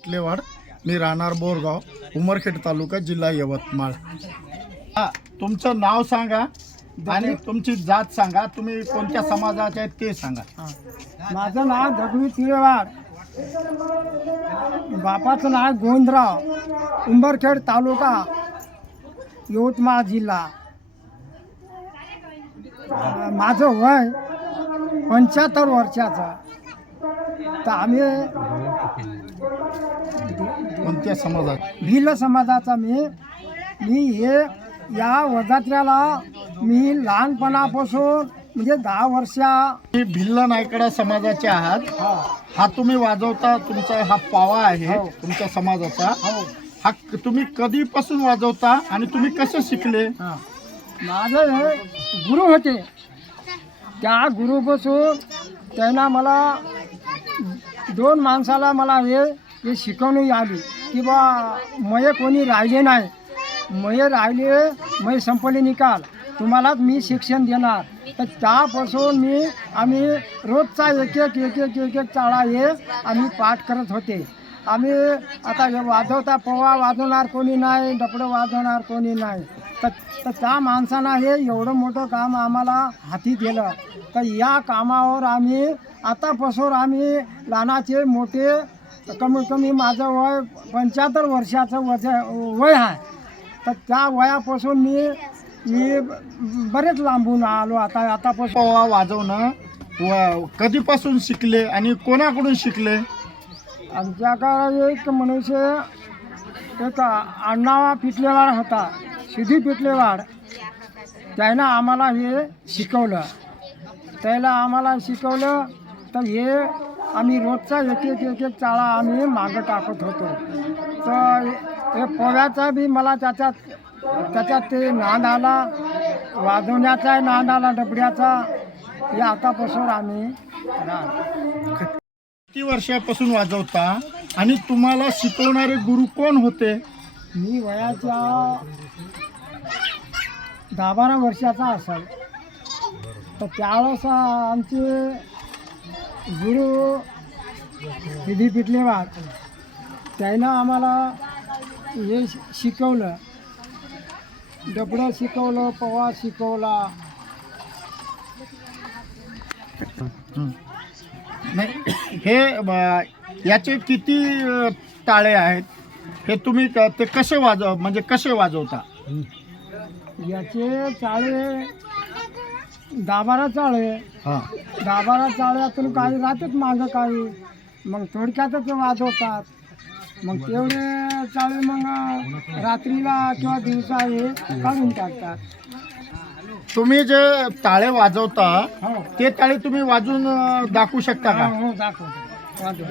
पिटलेवाड मी राहणार बोरगाव उमरखेड तालुका जिल्हा यवतमाळ. हा तुमचं नाव सांगा आणि तुमची जात सांगा. तुम्ही कोणत्या समाजाचे आहेत ते सांगा. माझं नाव दगडू तिळेवाड. बापाचं नाव गोंधराव उंबरखेड तालुका यवतमाळ जिल्हा. माझं वय पंच्याहत्तर वर्षाचं. तर आम्ही कोणत्या समाजात? भिल्ल समाजाचा मी मी हे या वजात्र्याला मी लहानपणापासून म्हणजे दहा वर्षा तुम्ही भिल्ल नायकडा समाजाचे आहात. हा. तुम्ही वाजवता तुमचा हा पावा आहे हो. तुमच्या समाजाचा. हो. हा तुम्ही कधीपासून वाजवता आणि तुम्ही कसे शिकले? हा. माझे हे गुरु होते. त्या गुरुपासून त्यांना मला दोन माणसाला मला हे हे शिकवणी आली. की बा मये कोणी राहिले नाही. मये राहिले मये संपले निकाल. तुम्हालाच मी शिक्षण देणार. तर त्यापासून मी आम्ही रोजचा एक एक एक एक एक एक चाळा हे आम्ही पाठ करत होते. आम्ही आता वाजवता पोवा वाजवणार कोणी नाही डपडं वाजवणार कोणी नाही. तर तर त्या माणसानं हे एवढं मोठं काम आम्हाला हाती दिलं. तर या कामावर आम्ही आतापासून आम्ही लहानाचे मोठे कमीत कमी माझं वय पंच्याहत्तर वर्षाचं वज वय आहे. तर त्या वयापासून मी मी बरेच लांबून आलो. आता आतापासून पोवा वाजवणं व कधीपासून शिकले आणि कोणाकडून शिकले? आमच्याकडे एक मनुष्य एक अण्णावा पिटलेवाड होता. सिधी पिटलेवाड त्यानं आम्हाला हे शिकवलं. त्याला आम्हाला शिकवलं. तर हे आम्ही रोजचा एक एक एक एक चाळा आम्ही मागं टाकत होतो. तर हे पोव्याचा बी मला त्याच्यात त्याच्यात ते नाद आला वाजवण्याचा नाद आला डबड्याचा. हे आतापासून आम्ही किती वर्षापासून वाजवता? आणि तुम्हाला शिकवणारे गुरु कोण होते? मी वयाच्या दहा बारा वर्षाचा असेल. तर त्यावेळेस आमचे गुरु विधी पिटलेवार त्यानं आम्हाला हे शिकवलं. डबडं शिकवलं पवा शिकवला. नाही हे ब- याचे किती अ, टाळे आहेत? हे तुम्ही क- ते कसे वाजव म्हणजे कसे वाजवता? याचे चाळे दहा बारा चाळे हां दहा बारा चाळ्यातून काही राहतात मागं काही मग थोडक्यातच वाजवतात मग तेवढे चाळे मग रात्रीला किंवा दिवसा हे काढून टाकतात तुम्ही जे टाळे वाजवता हो ते टाळे तुम्ही वाजून अ, दाखवू शकता का हो दाखवतो वाजव